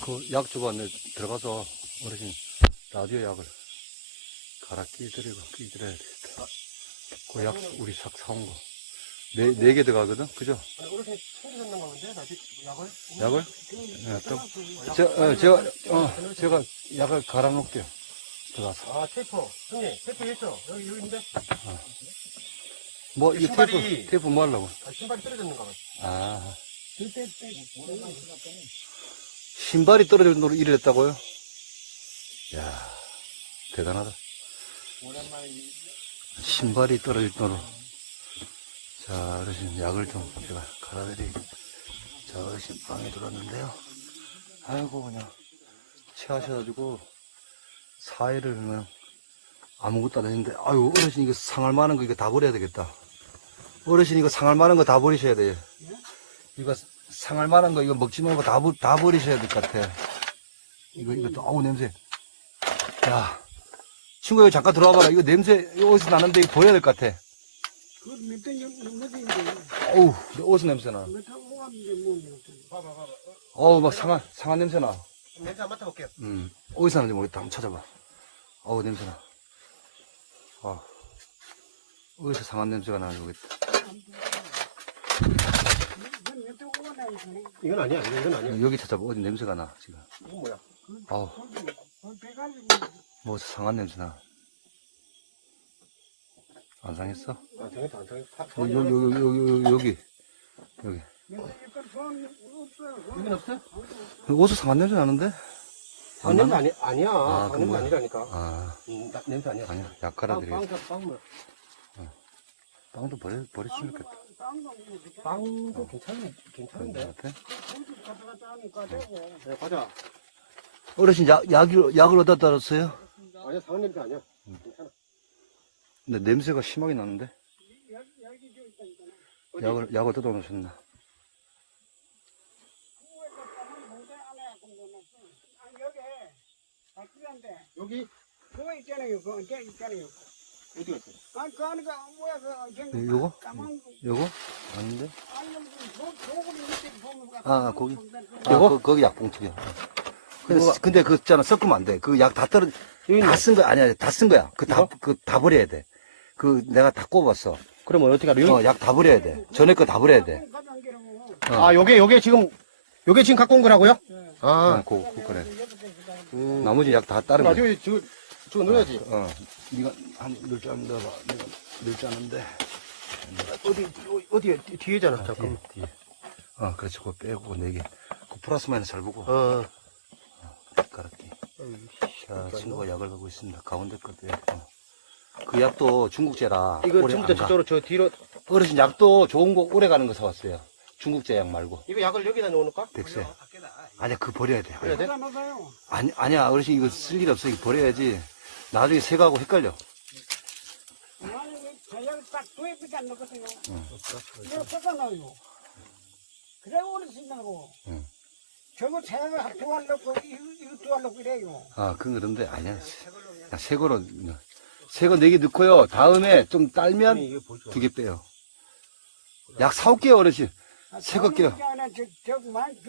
그 약주가 내 들어가서 어르신 라디오 약을 갈아 끼드리고 끼드려야 되겠다. 그 약 우리 싹 사온 거. 네, 네 개 들어가거든? 그죠? 아니, 어르신 챙기셨는가 본데? 약을? 약을? 네, 또. 저, 어, 제가, 어, 제가 약을 갈아 놓을게요. 들어가서. 아, 테이프. 형님, 테이프 있죠? 여기, 여기 있는데? 뭐, 이거 신발이- 테이프, 테이프 뭐 하려고? 아, 신발이 떨어졌는가 봐. 아. 신발이 떨어질 노로 일을 했다고요? 야 대단하다. 신발이 떨어질 노로. 자, 어르신, 약을 좀 제가 갈아드리. 자, 어르신 방에 들어왔는데요. 아이고, 그냥, 체하셔가지고, 사회를 그냥 아무것도 안 했는데, 아유, 어르신 이거 상할 만한 거 이거 다 버려야 되겠다. 어르신 이거 상할 만한 거 다 버리셔야 돼요. 이거 상할 만한 거 이거 먹지 말고 다, 버- 다 버리셔야 될 것 같아. 이거, 이거 또, 아우, 냄새. 야, 친구 여기 잠깐 들어와 봐라. 이거 냄새 어디서 나는데 이거 버려야 될 것 같아. 그몇번 넘어지는데 어우, 어디서 냄새 나. 어우, 막 상한, 상한 냄새 나. 냄새 한 맡아볼게요. 음, 어디서 나는지 모르겠다. 한번 찾아봐. 어우, 냄새 나. 아, 어디서 상한 냄새가 나는지 모르겠다. 이건 아니야, 이건 아니야. 여기 찾아봐. 어디 냄새가 나, 지금. 이건 뭐야? 아우, 배가지고 뭐 상한 냄새 나. 안 상했어? 아, 정했다, 안. 사- 여기, 여기, 여기, 여기, 여기. 여긴 없어요? 어디서 상한 냄새 나는데? 아, 냄새 아니, 아니야. 아, 아, 그건 냄새 뭐야? 아니라니까. 아, 음, 나, 냄새 아니야. 아니야. 약 빵, 갈아드리겠다. 빵, 빵, 뭐. 빵도 버려, 버렸으면 좋겠다. 빵도 괜찮은, 그런 괜찮은데. 네, 가자. 어르신, 약, 약을, 약을 어디다 따랐어요? 아니야, 상한 냄새 아니야. 음. 괜찮아. 근데 냄새가 심하게 나는데? 약을, 약을 뜯어 놓으셨나? 아 여기 그거 있잖아요 그거 있잖아요 어디가 있어? 아그 안에가 뭐야 그 네, 요거? 까만 요거? 아닌데? 아니 저 저거는 이렇게 보면 아, 거기? 아, 요거? 거, 거기 약봉투야. 근데, 이거가- 근데 그 있잖아, 섞으면 안 돼. 그 약 다 떨어, 여기 다 쓴 거야. 아니야, 다 쓴 거야. 그 다, 이거? 그다 버려야 돼. 그 내가 다 꼽았어. 그러면 어떻게 알아? 여기, 어, 약 다 버려야 돼. 전에 거 다 버려야 돼. 어. 아, 요게, 요게 지금, 요게 지금 갖고 온 거라고요? 네. 아, 아, 그, 그, 그래. 음. 나머지 약 다 다른 거야. 라디오에 저, 저거 넣어야지. 어, 네가 한 늘짜 넣어봐. 내가 늘지 않은데. 어디, 어디, 어디, 뒤에잖아, 잠깐만. 뒤에, 뒤에. 어, 그렇지. 그거 빼고 네 개. 그 플러스 마이너스 잘 보고. 어. 가락기. 자, 친구가 약을 갖고 있습니다. 가운데 거 빼. 어. 그 약도 중국제라. 이거 오래 안 가. 저쪽으로 저 뒤로, 어르신 약도 좋은 거 오래 가는 거 사왔어요. 중국제 약 말고. 이거 약을 여기다 넣어놓을까? 백세. 아니야, 그거 버려야 돼. 그래야 돼? 아니, 아니야, 어르신 이거 쓸 일 없어. 이거 버려야지. 나중에 새거하고 헷갈려. 나는 저녁 딱 두에 밖에 안 넣거든요. 응. 이거 섞어놔요. 그래 오래 쓴다고. 응. 저거 새가 두알 넣고 이거, 이거 두알 넣고 이래요. 아, 그건 그런데 아니야. 야, 새거로, 새거 네 개 넣고요. 다음에 좀 딸면. 두 개 빼요. 약 사올게요, 어르신. 새거 껴요.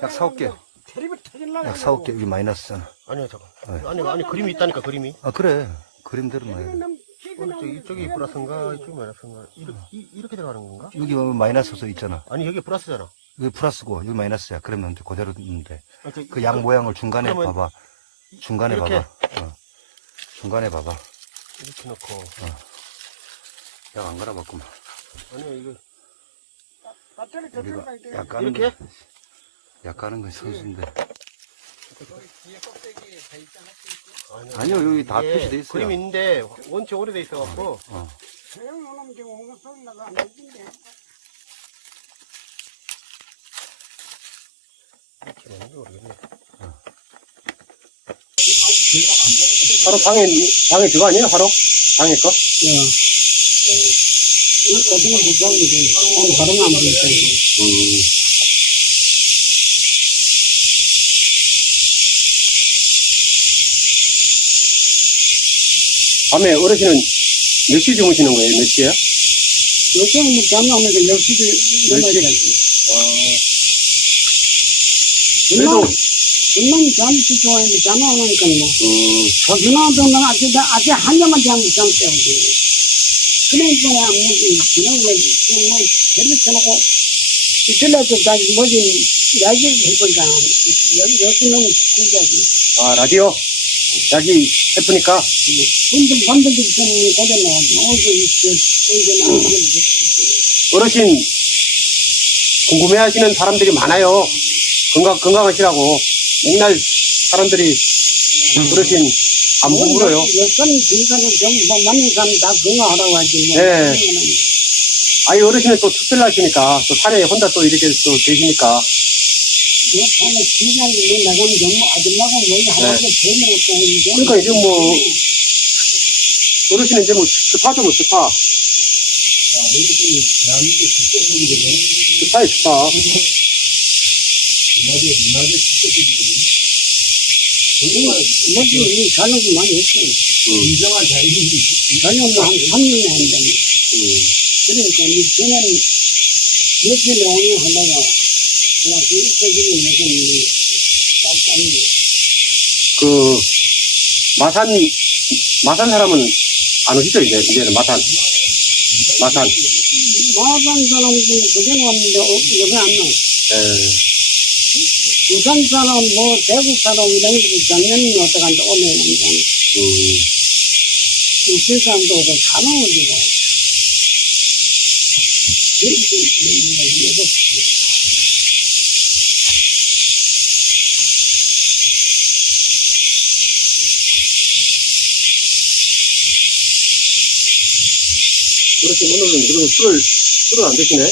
약 사올게요. 테레비 터질라고. 약 사올게. 여기 마이너스잖아. 아니야, 잠깐. 네. 아니, 아니, 그림이 있다니까, 그림이. 아, 그래. 그림대로 돼. 어, 저 이쪽이 플러스인가, 이쪽이 마이너스인가. 이렇게, 이, 이렇게 들어가는 건가? 여기 보면 마이너스 써 있잖아. 아니, 여기 플러스잖아. 여기 플러스고, 여기 마이너스야. 그러면 돼. 그대로 있는데. 아, 저- 그양 모양을 중간에 그러면 봐봐. 중간에 이렇게? 봐봐. 어. 중간에 봐봐. 이렇게 넣고. 약안 갈아봤구만. 아니야, 이거. 배터리 더 우리가 들어가 있대. 약 가는 이렇게? 거, 약 가는 건 선수인데. 아니요, 여기 다 이게 표시돼 있어요. 그림이 있는데, 원체 오래돼 있어갖고. 어. 모르겠네. 하루 방에, 방에 저거 아니에요? 하루? 방에 거? 어디가 무서운 게 오늘 바로 안 보니까. 밤에 어르신은 몇 시에 주무시는 거예요? 몇 시에? 요즘은 뭐 잠나면 10시도 몇 넘어야 시? 되지. 그래도 그놈 잠시 좋아했는데 잠안 오니까 뭐. 음, 전화도 나 아직, 아직 한 년만 잠, 잠 때우지. 그러니까 야, 뭐지, 지난 거, 뭐, 별로 쳐놓고, 이틀에도 다시 뭐지, 야기를 해보니까, 여기, 여기 너무 구자지. 아, 라디오? 자기 해프니까? 어제, 저, 어제 나왔는데, 어르신, 궁금해 하시는 사람들이 많아요. 건강, 건강하시라고. 맨날 사람들이 어르신 안 물어요. 여건 중간에 좀, 뭐, 많은 사람 다 건강하라고 하지, 뭐. 네. 아니, 어르신은 또 특별히 하시니까, 또 산에 혼자 또 이렇게 또 계시니까. 뭐, 산에 중간에 나가면 좀, 아줌마가 뭐, 하나도 재미없고, 이제. 그러니까 이제 뭐, 어르신은 이제 뭐 스파죠, 뭐 스파. 스파에 스파. 뭐지, 자녀도 많이 했어요. 인정한 자유인지. 자녀도 한 3년이나 했는데, 뭐. 그러니까, 이 저는 며칠 오늘 하다가, 그냥 그 일적인 무슨, 깜깜이 그, 마산, 마산 사람은 안 오시죠, 이제, 이제는 마산. 마산. 마산 사람들 그전에 왔는데, 어, 요새 안 나와. 에, 부산 사람, 뭐, 대구 사람, 이런 거 작년에 어떡한데, 오늘은 좀, 음, 울산 사람도 오고, 다 나오지고. 그렇게 오늘은 그러면 술을, 술을 안 드시네?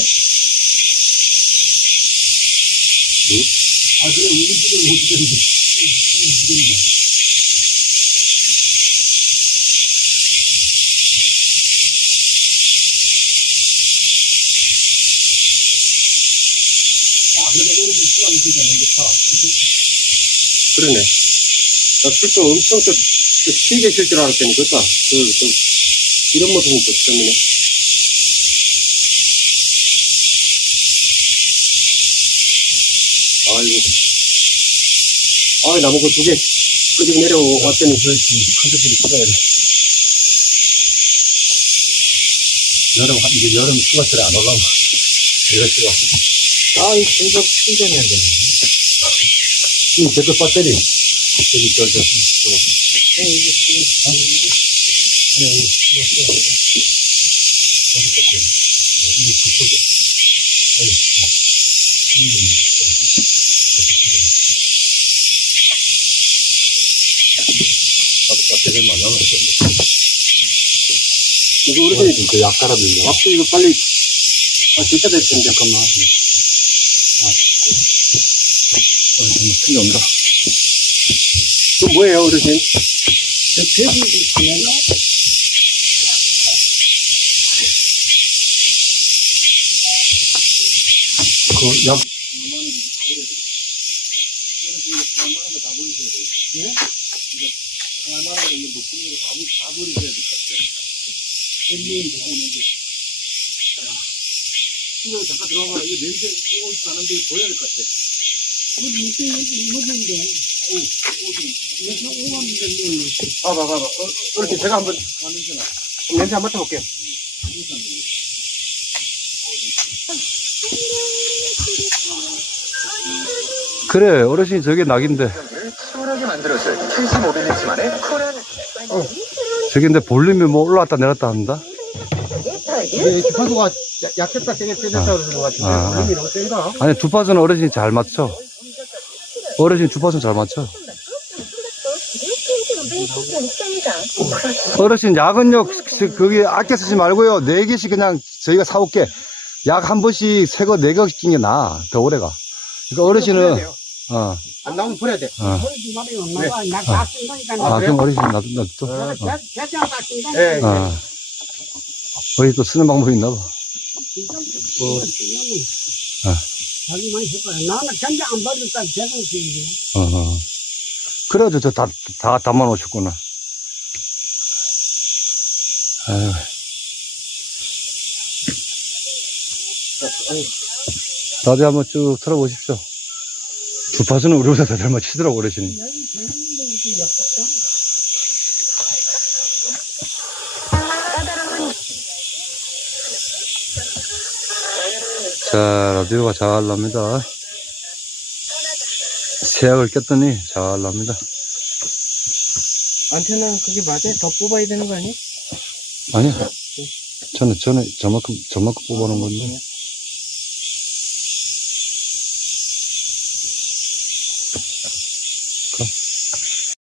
그러네. 나 술도 엄청 또, 또 시게 칠줄 알았더니, 그렇다. 그, 또, 이런 모습은 또 처음이네. 아이고. 아이, 나무 그 두개 끄집어 내려왔더니. 컨텐츠를 찍어야 돼. 여름, 이제 여름 휴가철에 안 올라오면 이거 찍어. 아 이, 충전, 충전해야 되네. 이 제거 배터리. 저기, 저, 저, 저. 아니, 이거, 이거, 아니, 이거. 아니, 이거, 이거, 이거. 어디 배터리. 이게 불 쏘죠. 아니, 나 도 배터리를 만나면 좀. 이거 어르신이 진짜 약 갈아들려. 밥도 이거 빨리, 아, 진짜 될 텐데. 잠깐만. 아, 듣고. 어, 정말 틀려온다. 그 뭐예요, 어르신? 대구도 지내나? 그 약, 잠깐 들어가봐. 이거 냄새 오지 않은데 보여야 될 것 같아. 뭐, 무슨, 뭐인데? 무슨 오감인데, 뭐. 봐봐, 봐봐. 어, 어르신, 제가 한번, 냄새 한번 맡아볼게요. 그래, 어르신이 저게 낙인데. 시원하게 만들어줄 KC 모빌리티만의 쿨한 저게 근데 볼륨이 뭐 올라왔다 내렸다 한다? 이게 파도가 약했다, 세게 세졌다 그러는 것 같은데. 아. 볼륨이 너무 센가? 아니, 주파수는 어르신이 잘 맞춰. 어르신 주파수는 잘 맞춰. 어르신 약은요, 그- 거기 아껴 쓰지 말고요. 네 개씩 그냥 저희가 사올게. 약 한 번씩 새거네 개씩 낀 게 나아. 더 오래가. 그러니까 어르신은. 어, 안 나오면 버려야 돼. 어. 버리지 말아요. 나가, 나가 쓴다니까. 아, 그럼 어르신 놔둬, 놔둬. 내가 대- 대장 다 쓴다니까. 예. 어. 거기 또 쓰는 방법이 있나 봐. 진짜 어. 중요하네. 아. 자기만 해봐요. 나는 견제 안 받았다. 대장 쓰기죠. 어, 어. 그래도 저 다, 다 담아 놓으셨구나. 아유. 라디오 한번 쭉 틀어보십시오. 주파수는 우리보다 더 잘 맞히더라고, 그러시니. 자, 라디오가 잘 납니다. 세약을 꼈더니 잘 납니다. 안테나는 그게 맞아요? 더 뽑아야 되는 거 아니? 아니야. 저는, 저는 저만큼, 저만큼 뽑아놓은 건데.